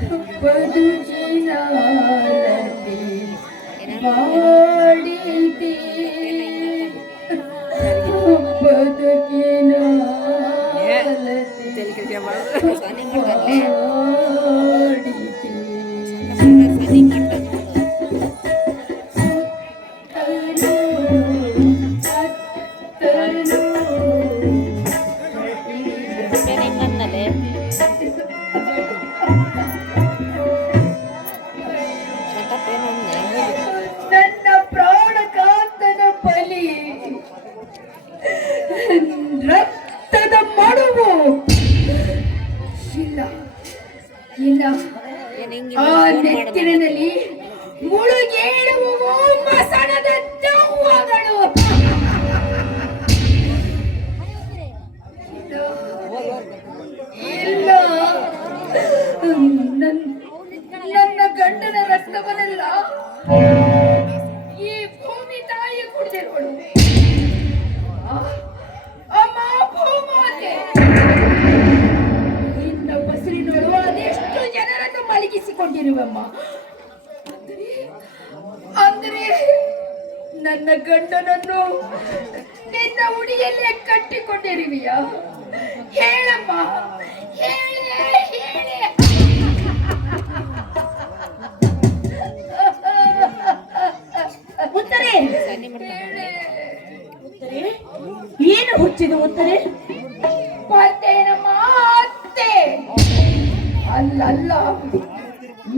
ಬದುಕಿನ ಮಾಡಿದೆ ಬದುಕಿನ ನನ್ನ ಪ್ರಾಣಕಾಂತನ ಬಲಿ ರಕ್ತದ ಮಡುವು ಇಲ್ಲ ಇಲ್ಲ ಆ ನೆತ್ತಿನಲ್ಲಿ ಮುಳುಗೇಳುವ ಮಸಣದ ದೆವ್ವಗಳು ಇಲ್ಲ ನನ್ನ ಗಂಡನ ರಕ್ತವನ್ನೆಲ್ಲ ಈ ಭೂಮಿ ತಾಯಿ ಕುಡಿದಿರುವಳು ಅಮ್ಮ ಭೂಮಾತೆ ನಿನ್ನ ಬಸರಿನೊಳು ಅದೆಷ್ಟು ಜನರನ್ನು ಮಲಗಿಸಿಕೊಂಡಿರುವಮ್ಮ ಅಂದರೆ ನನ್ನ ಗಂಡನನ್ನು ನಿನ್ನ ಉಡಿಯಲ್ಲೇ ಕಟ್ಟಿಕೊಂಡಿರುವಿಯಾ ಹೇಳಮ್ಮ ಹೇಳೆ ಹೇಳೆ ಉತ್ತರೆ ಏನು ಹುಚ್ಚಿದು ಉತ್ತರೆ ಬರ್ತೇನಮ್ಮ ಅತ್ತೆ ಅಲ್ಲಲ್ಲ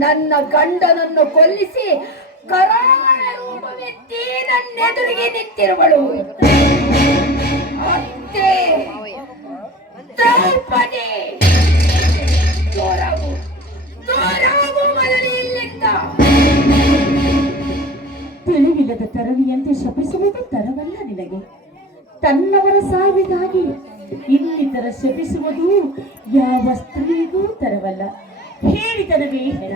ನನ್ನ ಗಂಡನನ್ನು ಕೊಲ್ಲಿಸಿ ಕರಾಳ ರೂಪವೆತ್ತಿ ನನ್ನೆದುರಿಗೆ ನಿಂತಿರುವಳು ಅತ್ತೆ ದ್ರೌಪದಿ ದೂರವು ದೂರವು ಮೊದಲು ಇಲ್ಲಿಂದ ತಿಳಿವಿಲ್ಲದ ತರಣಿಯಂತೆ ಶಪಿಸುವುದು ತರವಲ್ಲ ನಿನಗೆ ತನ್ನವರ ಸಾವಿಗಾಗಿ ಇನ್ನಿತರ ಶಪಿಸುವುದು ಯಾವ ಸ್ತ್ರೀಗೂ ತರವಲ್ಲ ಹೇಳಿತನವೇ ಹೆಣ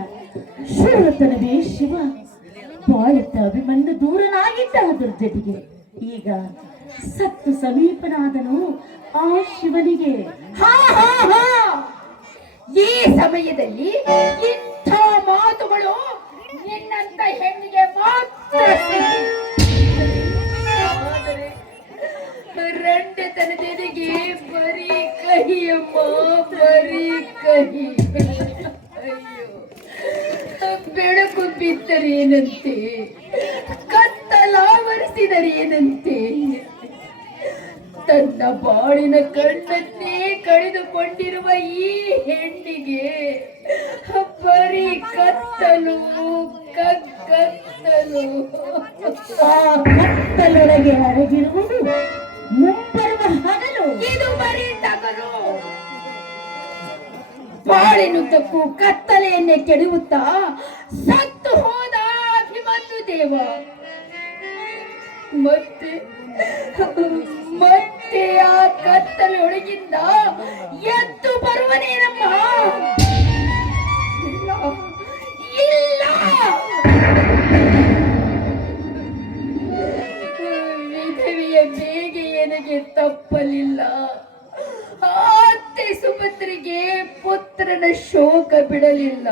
ಶೂರತನವೇ ಶಿವ ಬಾಳುತ್ತ ಅಭಿಮನ್ಯು ದೂರನಾಗಿದ್ದ ದುರ್ಜಟಿಗೆ ಈಗ ಸತ್ತು ಸಮೀಪನಾದನು ಆ ಶಿವನಿಗೆ ಈ ಸಮಯದಲ್ಲಿ ಇಂಥ ಮಾತುಗಳು ನಿನ್ನಂತ ಹೆಣ್ಣಿಗೆ ಮಾತ್ರ ರಂಡತನದೆಡೆಗೆ ಬರೀ ಕಹಿಯಮ್ಮ ಬರೀ ಕಹಿ ಅಯ್ಯೋ ಬೆಳಕು ಬಿದ್ದರೇನಂತೆ ಕತ್ತಲಾವರಿಸಿದರೇನಂತೆ ತನ್ನ ಬಾಳಿನ ಕಣ್ಣನ್ನೇ ಕಳೆದುಕೊಂಡಿರುವ ಈ ಹೆಣ್ಣಿಗೆ ಬರೀ ಕತ್ತಲು ಕತ್ತಲು ಕತ್ತಲೊಳಗೆ ಅಡಗಿರುವುದು ಮುಂಬರುವ ಹಗಲು ಇದು ಬರೀ ತಗಲು ಬಾಳಿನುದ್ದಕ್ಕೂ ಕತ್ತಲೆಯನ್ನೇ ಕೆಡುತ್ತಾ ಸತ್ತು ಹೋದ ಅಭಿಮನ್ಯು ದೇವ ಮತ್ತೆ ಮತ್ತೆ ಆ ಕತ್ತಲೊಳಗಿಂದ ಎದ್ದು ಬರುವನೇನಮ್ಮ ಇಲ್ಲ ವಿಧವೆಯ ಬೇಗೆ ನನಗೆ ತಪ್ಪಲಿಲ್ಲ ಅತ್ತೆ ಸುಭದ್ರಿಗೆ ಪುತ್ರನ ಶೋಕ ಬಿಡಲಿಲ್ಲ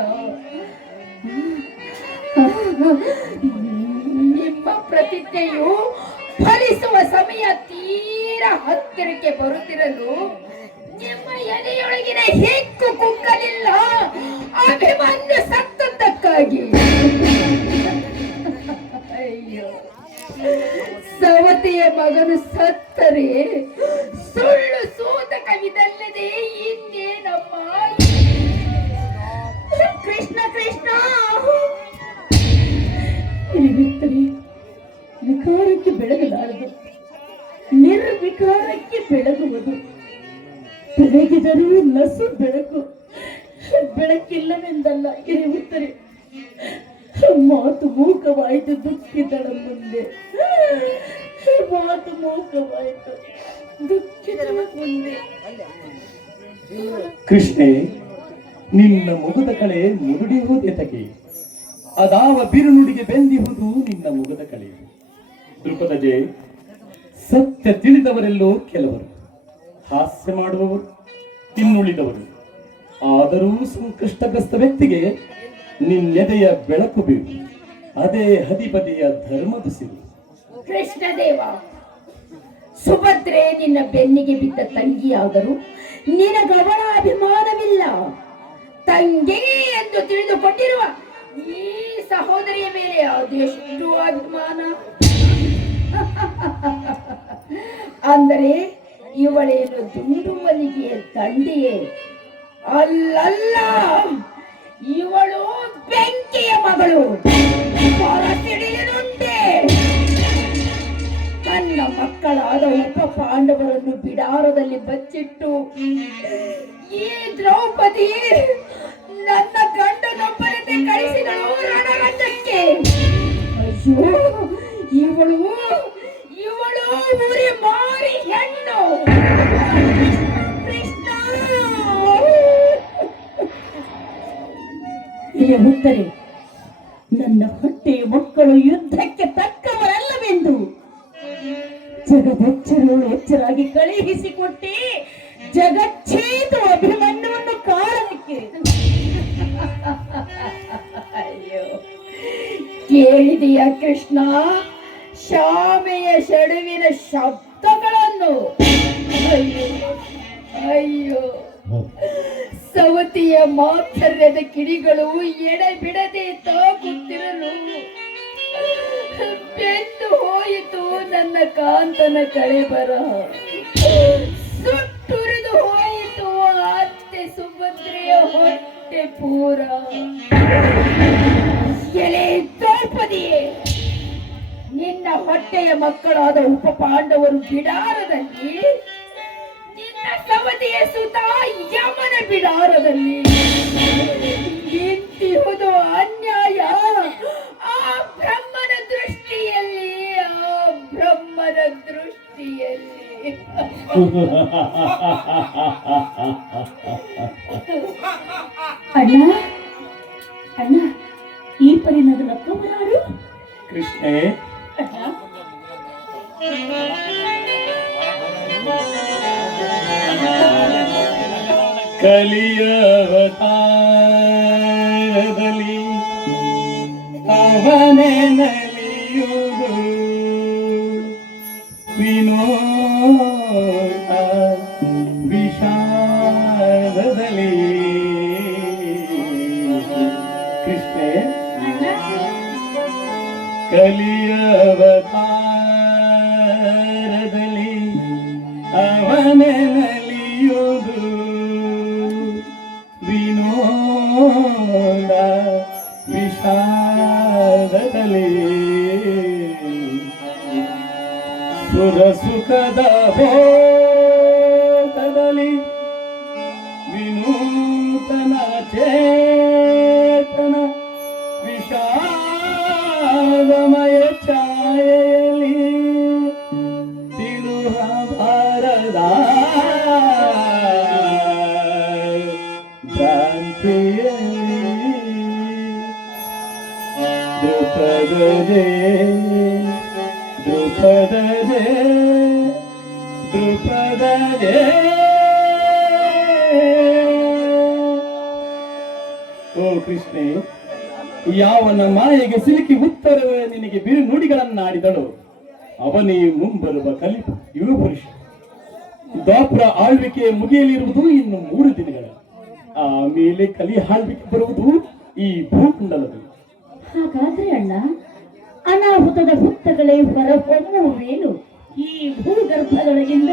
ನಿಮ್ಮ ಪ್ರತಿಜ್ಞೆಯು ಫಲಿಸುವ ಸಮಯ ತೀರಾ ಹತ್ತಿರಕ್ಕೆ ಬರುತ್ತಿರಲು ನಿಮ್ಮ ಎದೆಯೊಳಗಿನ ಹೆಕ್ಕು ಕುಕ್ಕಲಿಲ್ಲ ಅಭಿಮನ್ಯು ಸತ್ತದ್ದಕ್ಕಾಗಿ ಅಯ್ಯೋ ಸವತಿಯ ಮಗನು ಸತ್ತರೆ ಸುಳ್ಳು ಸೂತಕವಿದಲ್ಲದೆ ಇನ್ನೇನಮ್ಮ ಕೃಷ್ಣ ಕೃಷ್ಣ ಬಿತ್ತರೆ ವಿಕಾರಕ್ಕೆ ಬೆಳಗಲಾರದು ನಿರ್ವಿಕಾರಕ್ಕೆ ಬೆಳಗುವುದು ಬೆಳಗಿದರೂ ನಸು ಬೆಳಕು ಬೆಳಕಿಲ್ಲವೆಂದಲ್ಲ ಇರುತ್ತಾರೆ ಮಾತು ಮೂಕವಾಯಿತು ದುಃಖಿತಳ ಮುಂದೆ ಮಾತು ಮೂಕವಾಯಿತು ದುಃಖಿತರ ಮುಂದೆ ಕೃಷ್ಣೆ ನಿನ್ನ ಮುಗುದ ಕಳೆ ಮುರುಡಿ ಹೋದೆತಗೆ ಅದಾವ ಬಿರುನುಡಿಗೆ ಬೆಂದಿಹುದು ನಿನ್ನ ಮುಗದ ಕಳೆ ದೃಪದಜೆ ಸತ್ಯ ತಿಳಿದವರೆಲ್ಲೋ ಕೆಲವರು ಹಾಸ್ಯ ಮಾಡುವವರು ಇನ್ನುಳಿದವರು ಆದರೂ ಸಂಕಷ್ಟಗ್ರಸ್ತ ವ್ಯಕ್ತಿಗೆ ನಿನ್ನೆದೆಯ ಬೆಳಕು ಬೀಳು, ಅದೇ ಹದಿಬದಿಯ ಧರ್ಮದ ಸಿರು. ಕೃಷ್ಣದೇವ, ಸುಭದ್ರೆ ನಿನ್ನ ಬೆನ್ನಿಗೆ ಬಿದ್ದ ತಂಗಿಯಾದರೂ ನಿನಗವಳ ಅಭಿಮಾನವಿಲ್ಲ. ತಂಗಿ ಎಂದು ತಿಳಿದುಕೊಂಡಿರುವ ಈ ಸಹೋದರಿಯ ಮೇಲೆ ಅದೆಷ್ಟು ಅಭಿಮಾನ. ಅಂದರೆ ಇವಳೇನು ದುಂಡು ಮಲ್ಲಿಗೆ ದಂಡಿಯೇ ಅಲ್ಲಲ್ಲ, ಇವಳು ಬೆಂಕಿಯ ಮಗಳು, ಹೊರಸಿಡಿಲಿನುಂಡೆ. ತನ್ನ ಮಕ್ಕಳಾದ ಉಪ ಪಾಂಡವರನ್ನು ಬಿಡಾರದಲ್ಲಿ ಬಚ್ಚಿಟ್ಟು ಈ ದ್ರೌಪದಿ ನನ್ನ ಗಂಡನೊಬ್ಬರನ್ನೇ ಕಳಿಸಿದಳು ರಣರಂಗಕ್ಕೆ. ಅಯ್ಯೋ, ಇವಳು ಉರಿ ಮಾರಿ ಹೆಣ್ಣು. ಕೃಷ್ಣ, ಇದೇ ಉತ್ತರೆ, ನನ್ನ ಹೊಟ್ಟೆಯ ಮಕ್ಕಳು ಯುದ್ಧಕ್ಕೆ ತಕ್ಕವರಲ್ಲವೆಂದು ಜಗದೆಚ್ಚರು ಎಚ್ಚರಾಗಿ ಕಳುಹಿಸಿಕೊಟ್ಟೆ. ಜಗಚ್ಛೇದು ಅಭಿಮನ್ಯುವನ್ನು ಕಾರಣಕ್ಕೆ. ಅಯ್ಯೋ, ಕೇಳಿದೆಯ ಕೃಷ್ಣ ಶಾಮೆಯ ಶಡುವಿನ ಶಬ್ದಗಳನ್ನು? ಅಯ್ಯೋ ಅಯ್ಯೋ, ಸವತಿಯ ಮಾತ್ಸರ್ಯದ ಕಿಡಿಗಳು ಎಡೆ ಬಿಡದೆ ತಾಕುತ್ತಿರಲು ಬೆಂದು ಹೋಯಿತು ನನ್ನ ಕಾಂತನ ಕಳೆಬರ. ಸುಟ್ಟುರಿದು ಹೋಯಿತು ಅತ್ತೆ ಸುಭದ್ರೆಯ ಹೊಟ್ಟೆ ಪೂರ. ಎಲೆ ದ್ರೌಪದಿಯೇ, ನಿನ್ನ ಹೊಟ್ಟೆಯ ಮಕ್ಕಳಾದ ಉಪ ಪಾಂಡವರು ಬಿಡಾರದಲ್ಲಿ, ನಿನ್ನ ಸವತಿಯ ಸುತ ಯಮನ ಬಿಡಾರದಲ್ಲಿ ಇಂತಿಹುದು ಅನ್ಯಾಯ. ಆ ಬ್ರಹ್ಮನ ದೃಷ್ಟಿಯಲ್ಲಿ, ಆ ಬ್ರಹ್ಮನ ದೃಷ್ಟಿಯಲ್ಲಿ. ಅಣ್ಣ ಅಣ್ಣ, ಈ ಪರಿ ನನ್ನ ನಕ್ಕವರಾರು? ಕೃಷ್ಣೇ, ಕಲಿಯವತಾರದಲ್ಲಿ ಅವನೇ ನಲಿಯುವುದು ವಿನೋದ ವಿಷಾದದಲ್ಲಿ. ಕೃಷ್ಣೇ, ಕಲಿಯವತಾರದಲ್ಲಿ ಅವನೇ ನಲಿಯುವುದು ವಿನೋದ ವಿಷಾದದಲ್ಲಿ. ಸುರ ಸುಖದ ಭೋಗದಲ್ಲಿ ವಿನೂತನ ಚೇತನ ವಿಷಾದಮಯ ಛಾಯೆಯಲ್ಲಿ ತಿಳುಹ ಭಾರದ ಭ್ರಾಂತಿಯಲ್ಲಿ ದ್ರುಪದಜೇ ದ್ರುಪದಜೇ ದ್ರುಪದಜೇ. ಓ ಕೃಷ್ಣೇ, ಯಾವನ ಮಾಯೆಗೆ ಸಿಲುಕಿ ಉತ್ತರವೇ ನಿನಗೆ ಬಿರು ನುಡಿಗಳನ್ನಾಡಿದಳು ಅವನೇ ಮುಂಬರುವ ಕಲಿಪ ಯುವ ಪುರುಷ. ದ್ವಾಪರ ಆಳ್ವಿಕೆ ಮುಗಿಯಲಿರುವುದು ಇನ್ನು 3 ದಿನಗಳ. ಆಮೇಲೆ ಕಲಿ ಆಳ್ವಿಕೆ ಬರುವುದು ಈ ಭೂಮಂಡಲದಲ್ಲಿ. ಹಾಗಾದ್ರೆ ಅಣ್ಣ, ಅನಾಹುತದ ಹುತ್ತಗಳೇ ಹೊರಹೊಮ್ಮುವೇನು ಈ ಭೂಗರ್ಭದೊಳಗಿಂದ?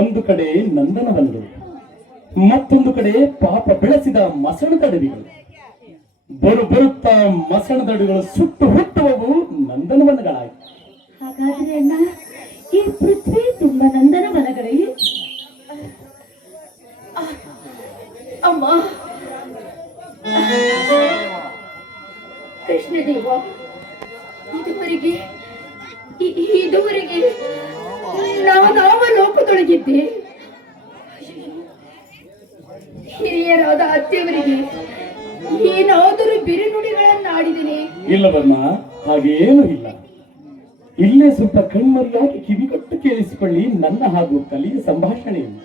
ಒಂದು ಕಡೆ ನಂದನವನಗಳು, ಮತ್ತೊಂದು ಕಡೆ ಪಾಪ ಬೆಳೆಸಿದ ಮಸಣದಡವಿಗಳು. ಬರುತ್ತಾ ಮಸಣದಡವಿಗಳು ಸುಟ್ಟು ಹುಟ್ಟುವವು ನಂದನವನಗಳಾಗಿ. ಹಾಗಾದ್ರೆ ಅಣ್ಣ, ಈ ಪೃಥ್ವಿ ತುಂಬ ನಂದನವನಗಳೇ? ಅಮ್ಮ, ಕೃಷ್ಣದೇವ, ಇದುವರೆಗೆ ನಾನಾವ ಲೋಕದೊಳಗಿದ್ದೆ. ಹಿರಿಯರಾದ ಅತ್ತೆಯವರಿಗೆ ಏನಾದರೂ ಬಿರುನುಡಿಗಳನ್ನಾಡಿದನೆ? ಇಲ್ಲ ವರ್ಣ, ಹಾಗೇನೂ ಇಲ್ಲ. ಇಲ್ಲೇ ಸ್ವಲ್ಪ ಕಣ್ಮರಿಯಾಗಿ ಕಿವಿಗೊಟ್ಟು ಕೇಳಿಸಿಕೊಳ್ಳಿ ನನ್ನ ಹಾಗೂ ಕಲಿಯ ಸಂಭಾಷಣೆಯನ್ನು.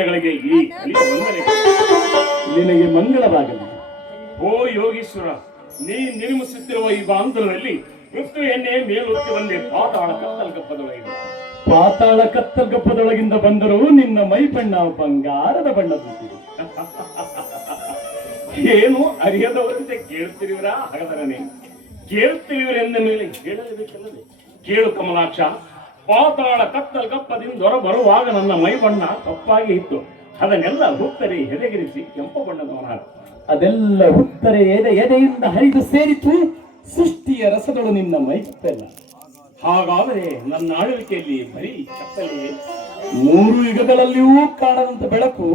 ಚಾಮುಂಡಗಳಿಗೆ ಈ ಕಲಿಯ ವಂದನೆಗಳು. ನಿನಗೆ ಮಂಗಳವಾಗಲಿ. ಓ ಯೋಗೀಶ್ವರ, ನೀ ನಿರ್ಮಿಸುತ್ತಿರುವ ಈ ಬಾಂಧವರಲ್ಲಿ ಪೃಥ್ವಿಯನ್ನೇ ಮೇಲೊತ್ತಿ ಒಂದೇ ಪಾತಾಳ ಕತ್ತಲ್ಗಪ್ಪದೊಳಗಿದೆ. ಪಾತಾಳ ಕತ್ತಲ್ಗಪ್ಪದೊಳಗಿಂದ ಬಂದರೂ ನಿನ್ನ ಮೈಬಣ್ಣ ಬಂಗಾರದ ಬಣ್ಣದಂತಿದೆ. ಏನು ಅರಿಯದವರಂತೆ ಕೇಳುತ್ತಿರುವಿರಾ? ಹಾಗಾದರೆ ಕೇಳುತ್ತಿರುವಿರೆಂದ ಮೇಲೆ ಹೇಳಲೇಬೇಕಲ್ಲದೆ. ಕೇಳು ಕಮಲಾಕ್ಷ, ಪಾತಾಳ ಕತ್ತಲ್ಗಪ್ಪದಿಂದ ಹೊರ ಬರುವಾಗ ನನ್ನ ಮೈ ಬಣ್ಣ ಕಪ್ಪಾಗಿ ಇತ್ತು. ಅದನ್ನೆಲ್ಲ ಹುತ್ತರಿ ಹೆದೆಗಿರಿಸಿ ಕೆಂಪು ಬಣ್ಣದವನ ಅದೆಲ್ಲ ಹುತ್ತರೆ ಎದೆಯಿಂದ ಹರಿದು ಸೇರಿತು. ಸೃಷ್ಟಿಯ ರಸಗಳು ನಿನ್ನ ಮೈಕಪ್ಪೆಲ್ಲ. ಹಾಗಾದರೆ ನನ್ನ ಆಳ್ವಿಕೆಯಲ್ಲಿ ಬರೀ ಕತ್ತಲೆಯೇ? 3 ಯುಗಗಳಲ್ಲಿಯೂ ಕಾಣದಂತ ಬೆಳಕು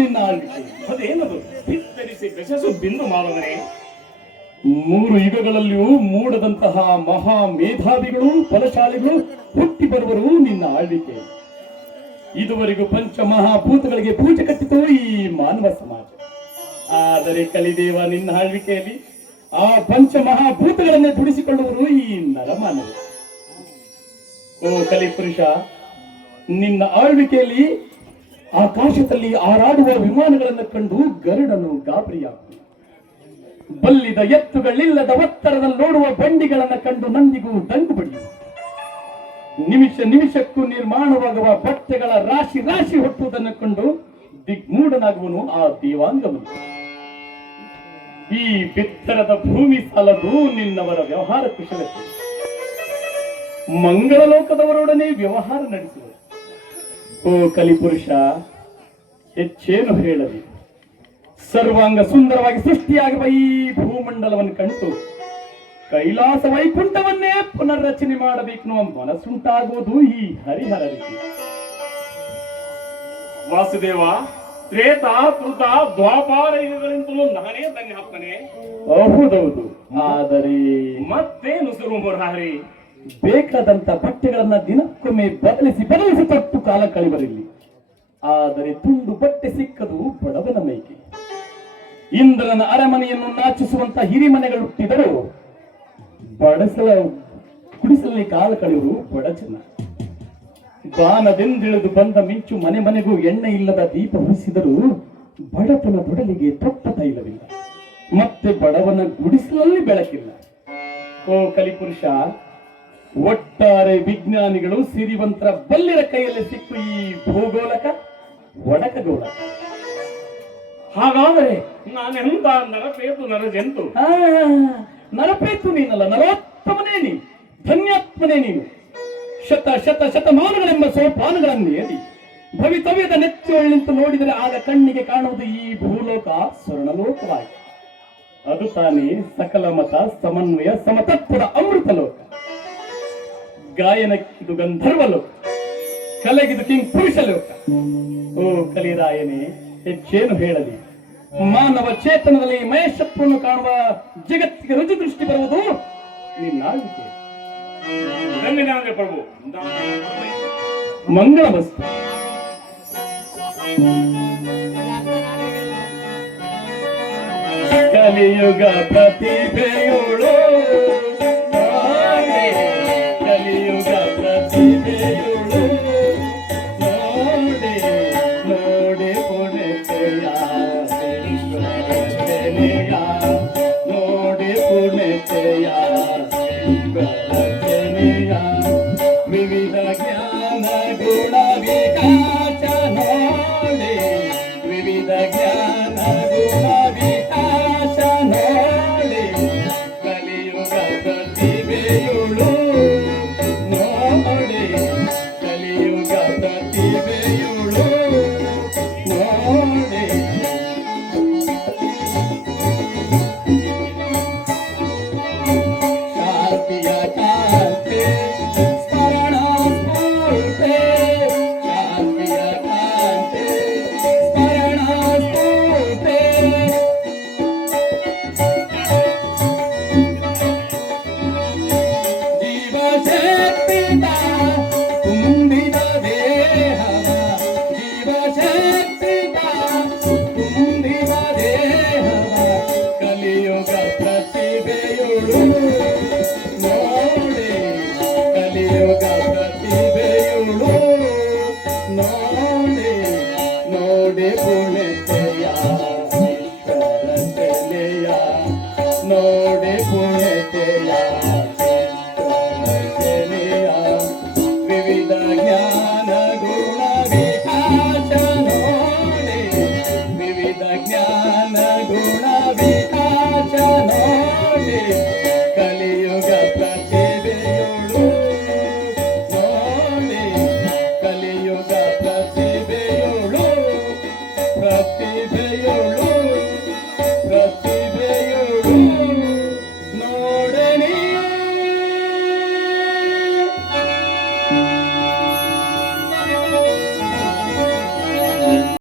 ನಿನ್ನ ಆಳ್ವಿಕೆ. ಅದೇನದು ಬಿತ್ತರಿಸಿ ಬೆಸಸು ಬಿಂದು ಮಾಡುವನೇ? 3 ಯುಗಗಳಲ್ಲಿಯೂ ಮೂಡದಂತಹ ಮಹಾ ಮೇಧಾವಿಗಳು ಬಲಶಾಲಿಗಳು ಹುಟ್ಟಿ ಬರುವರು ನಿನ್ನ ಆಳ್ವಿಕೆ. ಇದುವರೆಗೂ ಪಂಚ ಮಹಾಭೂತಗಳಿಗೆ ಪೂಜೆ ಕಟ್ಟಿತು ಈ ಮಾನವ ಸಮಾಜ. ಆದರೆ ಕಲಿದೇವ ನಿನ್ನ ಆಳ್ವಿಕೆಯಲ್ಲಿ ಆ ಪಂಚ ಮಹಾಭೂತಗಳನ್ನೇ ದುಡಿಸಿಕೊಳ್ಳುವರು ಈ ನರಮಾನವರು. ಓ ಕಲಿಪುರುಷ, ನಿನ್ನ ಆಳ್ವಿಕೆಯಲ್ಲಿ ಆಕಾಶದಲ್ಲಿ ಹಾರಾಡುವ ವಿಮಾನಗಳನ್ನು ಕಂಡು ಗರುಡನು ಗಾಬರಿಯಾಗುವುದು. ಬಲ್ಲಿದ ಎತ್ತುಗಳಿಲ್ಲದ ಒತ್ತರದಲ್ಲಿ ನೋಡುವ ಬಂಡಿಗಳನ್ನು ಕಂಡು ನಂದಿಗೂ ದಂಗು ಬಡಿಯುವುದು. ನಿಮಿಷ ನಿಮಿಷಕ್ಕೂ ನಿರ್ಮಾಣವಾಗುವ ಬಟ್ಟೆಗಳ ರಾಶಿ ರಾಶಿ ಹುಟ್ಟುವುದನ್ನು ಕಂಡು ದಿಗ್ಮೂಢನಾಗುವನು ಆ ದೇವಾಂಗವನು. ಈ ಬಿತ್ತರದ ಭೂಮಿ ಸಾಲದು ನಿನ್ನವರ ವ್ಯವಹಾರ ಕುಶಲತೆ. ಮಂಗಳ ಲೋಕದವರೊಡನೆ ವ್ಯವಹಾರ ನಡೆಸುವರು. ಓ ಕಲಿಪುರುಷ, ಹೆಚ್ಚೇನು ಹೇಳಲಿ. ಸರ್ವಾಂಗ ಸುಂದರವಾಗಿ ಸೃಷ್ಟಿಯಾಗುವ ಈ ಭೂಮಂಡಲವನ್ನು ಕಂಡು ಕೈಲಾಸ ವೈಕುಂಠವನ್ನೇ ಪುನರ್ರಚನೆ ಮಾಡಬೇಕೆನ್ನುವ ಮನಸ್ಸುಂಟಾಗುವುದು ಈ ಹರಿಹರರಿಗೆ. ವಾಸುದೇವ, ತ್ರೇತ ಕೃತ ದ್ವಾಪಾರ ಯುಗಗಳಿಂದಲೂ ನಾನೇ ಧನ್ಯಾತ್ಮನೆ. ಹೌದೌದು, ಆದರೆ ಮತ್ತೇನು ಸುರು ಮುರಾರಿ? ಬೇಕಾದಂತ ಬಟ್ಟೆಗಳನ್ನ ದಿನಕ್ಕೊಮ್ಮೆ ಬದಲಿಸಿ ತಪ್ಪು ಕಾಲ ಕಳೆವರಿಲ್ಲಿ. ಆದರೆ ತುಂಡು ಬಟ್ಟೆ ಸಿಕ್ಕದು ಬಡವನ ಮೈಗೆ. ಇಂದ್ರನ ಅರಮನೆಯನ್ನು ನಾಚಿಸುವಂತ ಹಿರಿಮನೆಗಳು ಹುಟ್ಟಿದರೂ ಕುಡಿಸಲಿ ಕಾಲ ಕಳೆಯುವರು ಬಡ ಜನ. ಬಾನದೆಂದಿಳಿದು ಬಂದ ಮಿಂಚು ಮನೆ ಮನೆಗೂ ಎಣ್ಣೆ ಇಲ್ಲದ ದೀಪ ಉಳಿಸಿದರೂ ಬಡತನ ಬಡಲಿಗೆ ತೊಟ್ಟ ತೈಲವಿಲ್ಲ. ಮತ್ತೆ ಬಡವನ ಗುಡಿಸಲಲ್ಲಿ ಬೆಳಕಿಲ್ಲ. ಓ ಕಲಿಪುರುಷ, ಒಟ್ಟಾರೆ ವಿಜ್ಞಾನಿಗಳು ಸಿರಿವಂತರ ಬಲ್ಲಿರ ಕೈಯಲ್ಲಿ ಸಿಕ್ಕು ಈ ಭೂಗೋಳಕ ಒಡಕಗೋಳಕ. ಹಾಗಾದರೆ ನಾನೆಂತ ನರಪೇತು ನರಜಂತು? ನರಪೇತು ನೀನಲ್ಲ, ನರೋತ್ತಮನೇ ನೀನು, ಧನ್ಯಾತ್ಮನೇ ನೀನು. ಶತಮಾನಗಳೆಂಬ ಸೋಪಾನಗಳನ್ನು ಏರಿ ಭವಿತವ್ಯದ ನೆತ್ತಿಯೊಳ್ಳಿಂತು ನೋಡಿದರೆ ಆಗ ಕಣ್ಣಿಗೆ ಕಾಣುವುದು ಈ ಭೂಲೋಕ ಸ್ವರ್ಣಲೋಕವಾಗಿ. ಅದು ತಾನೇ ಸಕಲ ಮತ ಸಮನ್ವಯ ಸಮತತ್ವದ ಅಮೃತ ಲೋಕ. ಗಾಯನಕ್ಕಿದು ಗಂಧರ್ವ ಲೋಕ, ಕಲೆಗಿದು ಕಿಂಗ್ ಪುರುಷ ಲೋಕ. ಓ ಕಲಿರಾಯನೇ, ಹೆಚ್ಚೇನು ಹೇಳಲಿ. ಮಾನವ ಚೇತನದಲ್ಲಿ ಮಹೇಶತ್ವವನ್ನು ಕಾಣುವ ಜಗತ್ತಿಗೆ ರುಜು ದೃಷ್ಟಿ ಬರುವುದು ನಿನ್ನ ಆಳ್ವಿಕೆ. ಧನ್ಯನಾದೆ ಪ್ರಭು. ಮಂಗಳ ವಸ್ತು. ಕಲಿಯುಗ ಪ್ರತಿಭೆಯುಳು, ಕಲಿಯುಗ ಪ್ರತಿಭೆಯುಳು, ನೋಡಿ ನೋಡಿ ಪುಣೆತೆಯ ನೋಡಿ ಪುಣೆತೆಯ ವಿವಿಧ ಜ್ಞಾನ ಗುಣ ವಿಕಾಸ ನೋಡಿ, ವಿವಿಧ ಜ್ಞಾನ ಗುಣ ವಿಕಾಸ ನೋಡಿ, ಕಲಿಯುಗ ಪ್ರತಿಭೆಯುಳು ನೋಡಿ, ಕಲಿಯುಗ ಪ್ರತಿಭೆಯುಳು ನೋಡಿ. ಶಾಂತಿಯ ಕಾಂತಿ ಸ್ಮರಣ ಸ್ಫೂರ್ತಿ, ಶಾಂತಿಯ ಕಾಂತಿ ಸ್ಮರಣ ಸ್ಫೂರ್ತಿ. ಜೀವಶಕ್ತಿತ ತುಂಬಿದ ದೇಹ, ಜೀವಶಕ್ತಿತ ನೋಡಿ ಪುಣ್ಯತೆಯ ಈಶ್ವರ ಶೈಲಿಯ ನೋಡಿ ಪುಣ್ಯತೆಯ ವಿವಿಧ ಜ್ಞಾನ ಗುಣ ವಿಕಾಸ ನೋಡಿ ವಿವಿಧ ಜ್ಞಾನ ಗುಣ ವಿಕಾಸ ನೋಡಿ ಕಲಿಯುಗ ಪ್ರತಿಭೆಯುಳು ನೋಡಿ ಕಲಿಯುಗ ಪ್ರತಿಭೆಯುಳು ಪ್ರತಿಭೆಯುಳು